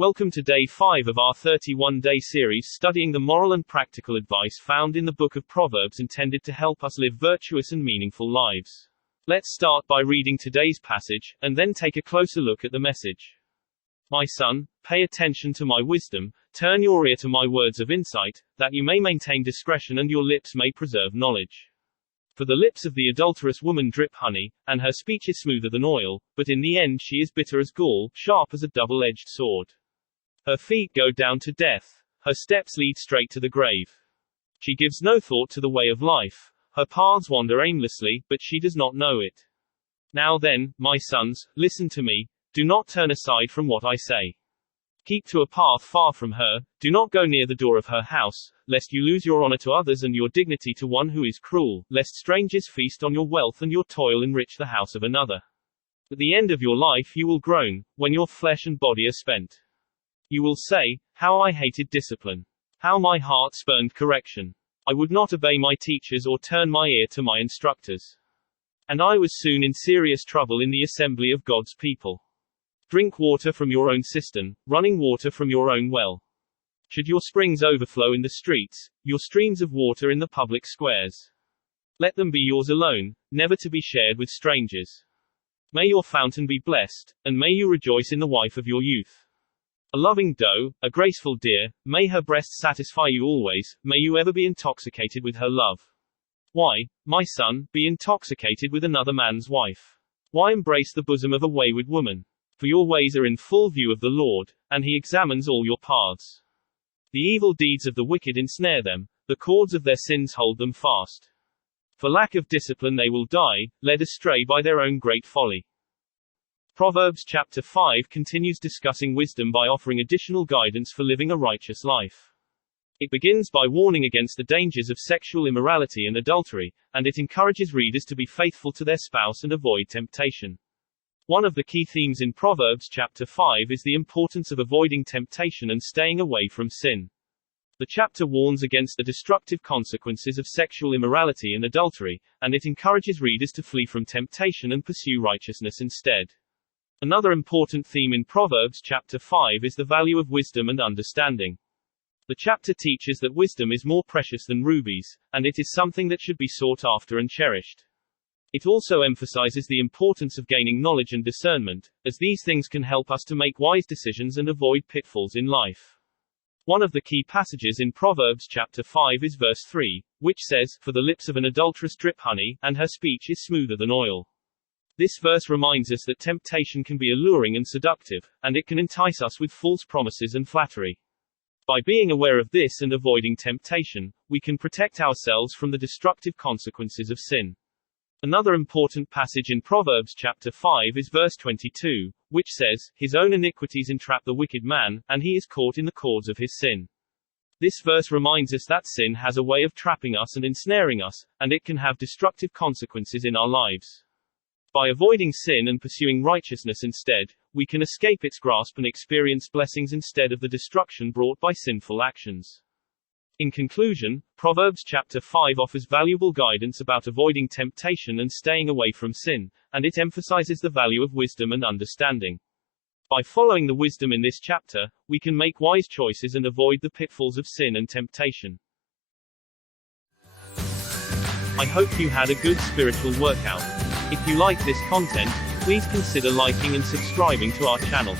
Welcome to day 5 of our 31-day series studying the moral and practical advice found in the book of Proverbs intended to help us live virtuous and meaningful lives. Let's start by reading today's passage, and then take a closer look at the message. My son, pay attention to my wisdom, turn your ear to my words of insight, that you may maintain discretion and your lips may preserve knowledge. For the lips of the adulterous woman drip honey, and her speech is smoother than oil, but in the end she is bitter as gall, sharp as a double-edged sword. Her feet go down to death. Her steps lead straight to the grave. She gives no thought to the way of life. Her paths wander aimlessly, but she does not know it. Now then, my sons, listen to me. Do not turn aside from what I say. Keep to a path far from her. Do not go near the door of her house, lest you lose your honor to others and your dignity to one who is cruel, lest strangers feast on your wealth and your toil enrich the house of another. At the end of your life you will groan, when your flesh and body are spent. You will say, how I hated discipline. How my heart spurned correction. I would not obey my teachers or turn my ear to my instructors. And I was soon in serious trouble in the assembly of God's people. Drink water from your own cistern, running water from your own well. Should your springs overflow in the streets, your streams of water in the public squares. Let them be yours alone, never to be shared with strangers. May your fountain be blessed, and may you rejoice in the wife of your youth. A loving doe, a graceful deer, may her breasts satisfy you always, may you ever be intoxicated with her love. Why, my son, be intoxicated with another man's wife? Why embrace the bosom of a wayward woman? For your ways are in full view of the Lord, and he examines all your paths. The evil deeds of the wicked ensnare them, the cords of their sins hold them fast. For lack of discipline they will die, led astray by their own great folly. Proverbs chapter 5 continues discussing wisdom by offering additional guidance for living a righteous life. It begins by warning against the dangers of sexual immorality and adultery, and it encourages readers to be faithful to their spouse and avoid temptation. One of the key themes in Proverbs chapter 5 is the importance of avoiding temptation and staying away from sin. The chapter warns against the destructive consequences of sexual immorality and adultery, and it encourages readers to flee from temptation and pursue righteousness instead. Another important theme in Proverbs chapter 5 is the value of wisdom and understanding. The chapter teaches that wisdom is more precious than rubies, and it is something that should be sought after and cherished. It also emphasizes the importance of gaining knowledge and discernment, as these things can help us to make wise decisions and avoid pitfalls in life. One of the key passages in Proverbs chapter 5 is verse 3, which says, For the lips of an adulteress drip honey, and her speech is smoother than oil. This verse reminds us that temptation can be alluring and seductive, and it can entice us with false promises and flattery. By being aware of this and avoiding temptation, we can protect ourselves from the destructive consequences of sin. Another important passage in Proverbs chapter 5 is verse 22, which says, His own iniquities entrap the wicked man, and he is caught in the cords of his sin. This verse reminds us that sin has a way of trapping us and ensnaring us, and it can have destructive consequences in our lives. By avoiding sin and pursuing righteousness instead, we can escape its grasp and experience blessings instead of the destruction brought by sinful actions. In conclusion, Proverbs chapter 5 offers valuable guidance about avoiding temptation and staying away from sin, and it emphasizes the value of wisdom and understanding. By following the wisdom in this chapter, we can make wise choices and avoid the pitfalls of sin and temptation. I hope you had a good spiritual workout. If you like this content, please consider liking and subscribing to our channel.